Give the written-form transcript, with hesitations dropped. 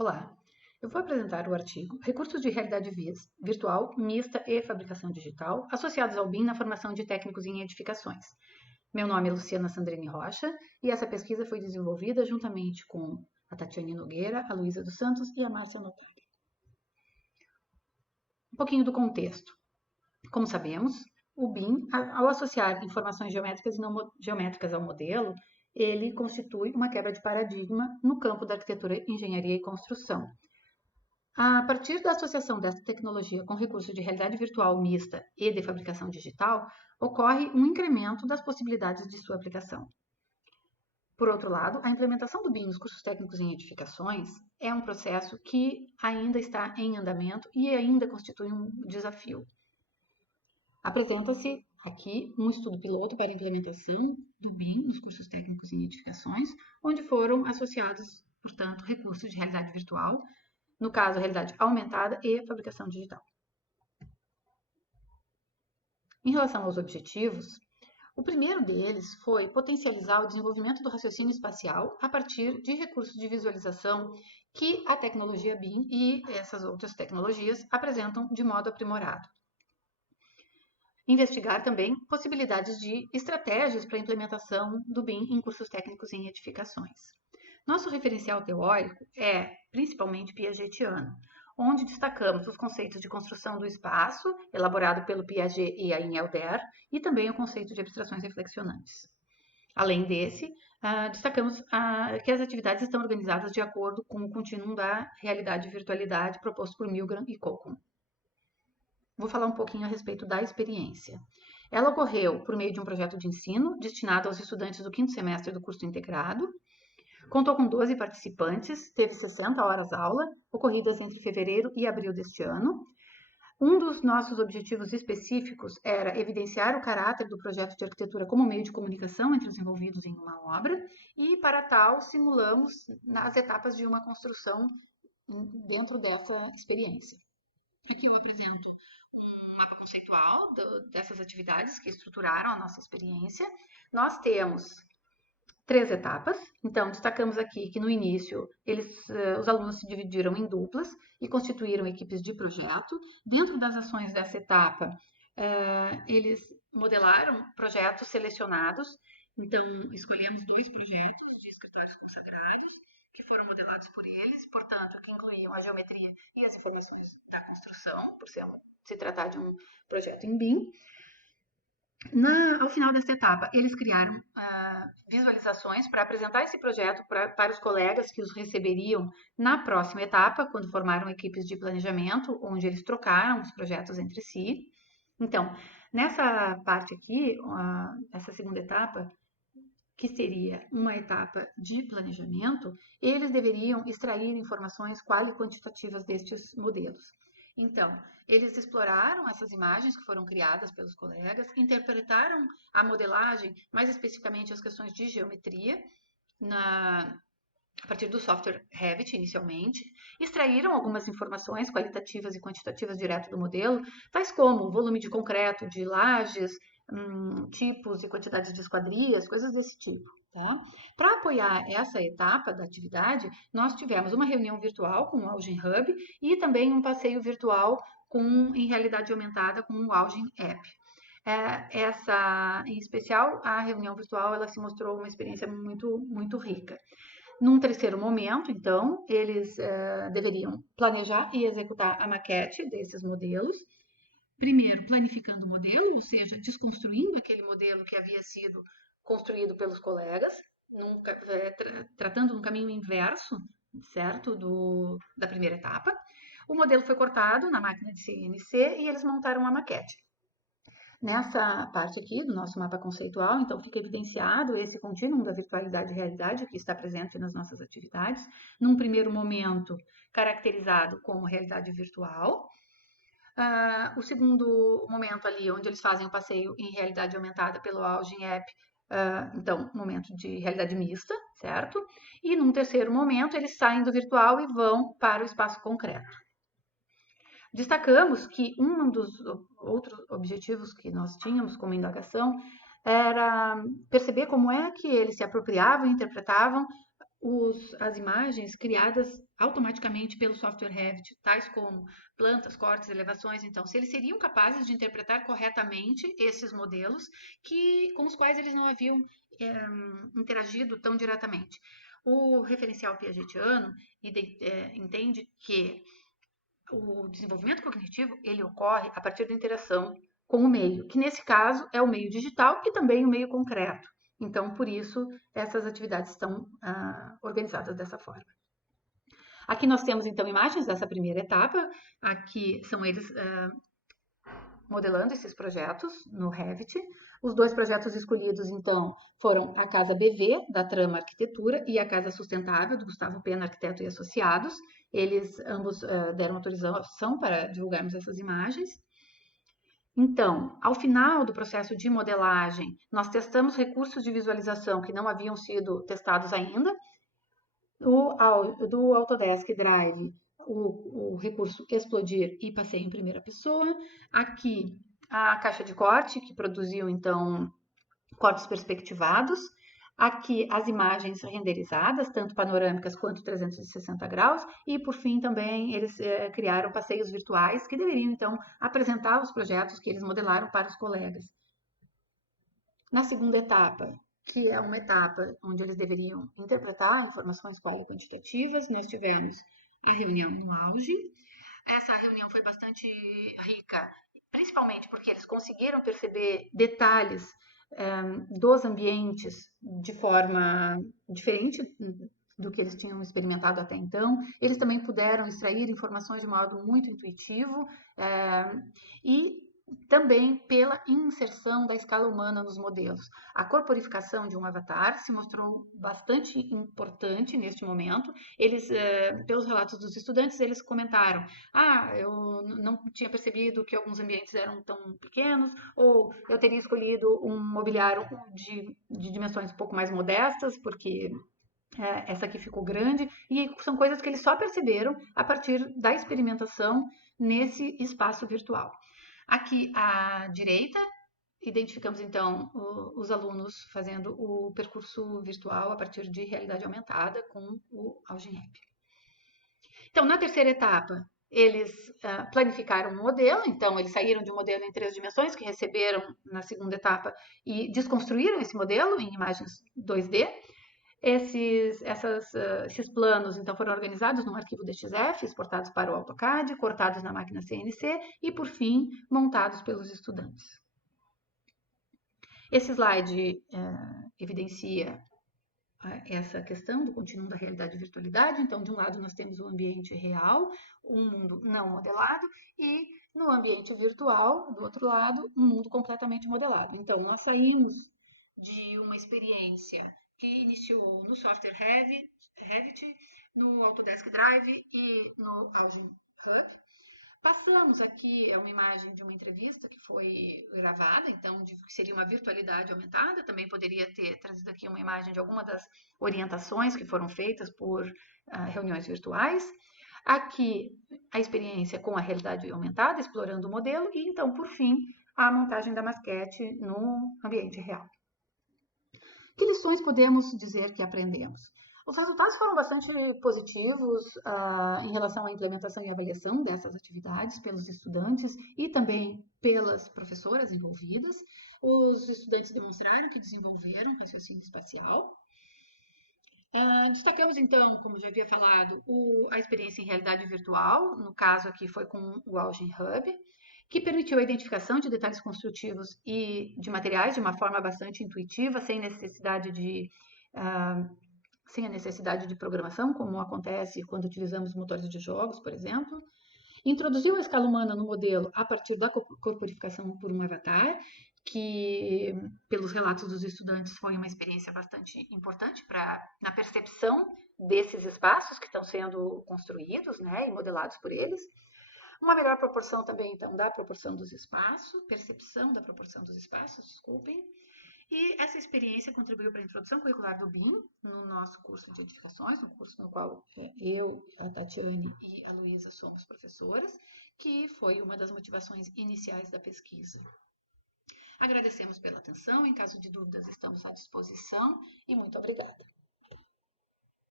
Olá, eu vou apresentar o artigo Recursos de Realidade Virtual, Mista e Fabricação Digital associados ao BIM na formação de técnicos em edificações. Meu nome é Luciana Sandrini Rocha e essa pesquisa foi desenvolvida juntamente com a Tatiane Nogueira, a Luísa dos Santos e a Márcia Notari. Um pouquinho do contexto. Como sabemos, o BIM, ao associar informações geométricas e não geométricas ao modelo, ele constitui uma quebra de paradigma no campo da arquitetura, engenharia e construção. A partir da associação desta tecnologia com recursos de realidade virtual mista e de fabricação digital, ocorre um incremento das possibilidades de sua aplicação. Por outro lado, a implementação do BIM nos cursos técnicos em edificações é um processo que ainda está em andamento e ainda constitui um desafio. Apresenta-se aqui um estudo piloto para a implementação do BIM nos cursos técnicos em edificações, onde foram associados, portanto, recursos de realidade virtual, no caso, a realidade aumentada e a fabricação digital. Em relação aos objetivos, o primeiro deles foi potencializar o desenvolvimento do raciocínio espacial a partir de recursos de visualização que a tecnologia BIM e essas outras tecnologias apresentam de modo aprimorado. Investigar também possibilidades de estratégias para a implementação do BIM em cursos técnicos em edificações. Nosso referencial teórico é principalmente piagetiano, onde destacamos os conceitos de construção do espaço, elaborado pelo Piaget e Ayn Elder, e também o conceito de abstrações reflexionantes. Além desse, destacamos que as atividades estão organizadas de acordo com o contínuo da realidade e virtualidade proposto por Milgram e Kokon. Vou falar um pouquinho a respeito da experiência. Ela ocorreu por meio de um projeto de ensino destinado aos estudantes do quinto semestre do curso integrado. Contou com 12 participantes, teve 60 horas aula, ocorridas entre fevereiro e abril deste ano. Um dos nossos objetivos específicos era evidenciar o caráter do projeto de arquitetura como meio de comunicação entre os envolvidos em uma obra e, para tal, simulamos as etapas de uma construção dentro dessa experiência. Aqui eu apresento um mapa conceitual dessas atividades que estruturaram a nossa experiência. Nós temos 3 etapas. Então, destacamos aqui que no início os alunos se dividiram em duplas e constituíram equipes de projeto. Dentro das ações dessa etapa, eles modelaram projetos selecionados. Então, escolhemos 2 projetos de escritórios consagrados que foram modelados por eles, portanto, que incluíam a geometria e as informações da construção, por se tratar de um projeto em BIM. Ao final dessa etapa, eles criaram visualizações para apresentar esse projeto para os colegas que os receberiam na próxima etapa, quando formaram equipes de planejamento, onde eles trocaram os projetos entre si. Então, nessa parte aqui, essa segunda etapa, que seria uma etapa de planejamento, eles deveriam extrair informações quali quantitativas destes modelos. Então, eles exploraram essas imagens que foram criadas pelos colegas, interpretaram a modelagem, mais especificamente as questões de geometria, a partir do software Revit inicialmente, extraíram algumas informações qualitativas e quantitativas direto do modelo, tais como volume de concreto, de lajes, tipos e quantidades de esquadrias, coisas desse tipo. Tá? Para apoiar essa etapa da atividade, nós tivemos uma reunião virtual com o Algin Hub e também um passeio virtual em realidade aumentada com o Algin App. Essa, em especial, a reunião virtual, ela se mostrou uma experiência muito rica. Num terceiro momento, então, eles deveriam planejar e executar a maquete desses modelos. Primeiro, planificando o modelo, ou seja, desconstruindo aquele modelo que havia sido construído pelos colegas, tratando no caminho inverso, certo, da primeira etapa. O modelo foi cortado na máquina de CNC e eles montaram a maquete. Nessa parte aqui do nosso mapa conceitual, então, fica evidenciado esse contínuo da virtualidade e realidade que está presente nas nossas atividades, num primeiro momento caracterizado como realidade virtual. O segundo momento ali, onde eles fazem o passeio em realidade aumentada pelo Algin App, então, momento de realidade mista, certo? E num terceiro momento, eles saem do virtual e vão para o espaço concreto. Destacamos que um dos outros objetivos que nós tínhamos como indagação era perceber como é que eles se apropriavam e interpretavam as imagens criadas automaticamente pelo software Revit, tais como plantas, cortes, elevações. Então, se eles seriam capazes de interpretar corretamente esses modelos com os quais eles não haviam interagido tão diretamente. O referencial piagetiano entende que o desenvolvimento cognitivo ele ocorre a partir da interação com o meio, que nesse caso é o meio digital e também o meio concreto. Então, por isso, essas atividades estão organizadas dessa forma. Aqui nós temos, então, imagens dessa primeira etapa. Aqui são eles modelando esses projetos no Revit. Os dois projetos escolhidos, então, foram a Casa BV, da Trama Arquitetura, e a Casa Sustentável, do Gustavo Pena, Arquiteto e Associados. Eles ambos deram autorização para divulgarmos essas imagens. Então, ao final do processo de modelagem, nós testamos recursos de visualização que não haviam sido testados ainda. Do Autodesk Drive, o recurso Explodir e passei em primeira pessoa. Aqui, a caixa de corte, que produziu, então, cortes perspectivados. Aqui, as imagens renderizadas, tanto panorâmicas quanto 360 graus. E, por fim, também, eles criaram passeios virtuais que deveriam, então, apresentar os projetos que eles modelaram para os colegas. Na segunda etapa, que é uma etapa onde eles deveriam interpretar informações quali-quantitativas, nós tivemos a reunião no auge. Essa reunião foi bastante rica, principalmente porque eles conseguiram perceber detalhes dos ambientes de forma diferente do que eles tinham experimentado até então. Eles também puderam extrair informações de modo muito intuitivo e também pela inserção da escala humana nos modelos. A corporificação de um avatar se mostrou bastante importante neste momento. Eles, pelos relatos dos estudantes, eles comentaram: eu não tinha percebido que alguns ambientes eram tão pequenos, ou eu teria escolhido um mobiliário de dimensões um pouco mais modestas, porque essa aqui ficou grande, e são coisas que eles só perceberam a partir da experimentação nesse espaço virtual. Aqui à direita, identificamos então os alunos fazendo o percurso virtual a partir de realidade aumentada com o AlgemRap. Então, na terceira etapa, eles planificaram um modelo, então eles saíram de um modelo em 3 dimensões que receberam na segunda etapa e desconstruíram esse modelo em imagens 2D. Esses planos, então, foram organizados num arquivo DXF, exportados para o AutoCAD, cortados na máquina CNC e, por fim, montados pelos estudantes. Esse slide evidencia essa questão do contínuo da realidade e virtualidade. Então, de um lado, nós temos o ambiente real, um mundo não modelado, e no ambiente virtual, do outro lado, um mundo completamente modelado. Então, nós saímos de uma experiência que iniciou no software Revit, no Autodesk Drive e no AlgemHub. Passamos aqui uma imagem de uma entrevista que foi gravada, então que seria uma virtualidade aumentada. Também poderia ter trazido aqui uma imagem de alguma das orientações que foram feitas por reuniões virtuais. Aqui a experiência com a realidade aumentada, explorando o modelo, e então, por fim, a montagem da maquete no ambiente real. Que lições podemos dizer que aprendemos? Os resultados foram bastante positivos em relação à implementação e avaliação dessas atividades pelos estudantes e também pelas professoras envolvidas. Os estudantes demonstraram que desenvolveram raciocínio espacial. Destacamos, então, como já havia falado, a experiência em realidade virtual, no caso aqui foi com o AlgemHub, que permitiu a identificação de detalhes construtivos e de materiais de uma forma bastante intuitiva, sem a necessidade de programação, como acontece quando utilizamos motores de jogos, por exemplo. Introduziu a escala humana no modelo a partir da corporificação por um avatar, que, pelos relatos dos estudantes, foi uma experiência bastante importante na percepção desses espaços que estão sendo construídos, né, e modelados por eles. Uma melhor proporção também, então, da proporção dos espaços, percepção da proporção dos espaços, desculpem. E essa experiência contribuiu para a introdução curricular do BIM no nosso curso de edificações, no curso no qual eu, a Tatiane e a Luísa somos professoras, que foi uma das motivações iniciais da pesquisa. Agradecemos pela atenção, em caso de dúvidas estamos à disposição e muito obrigada.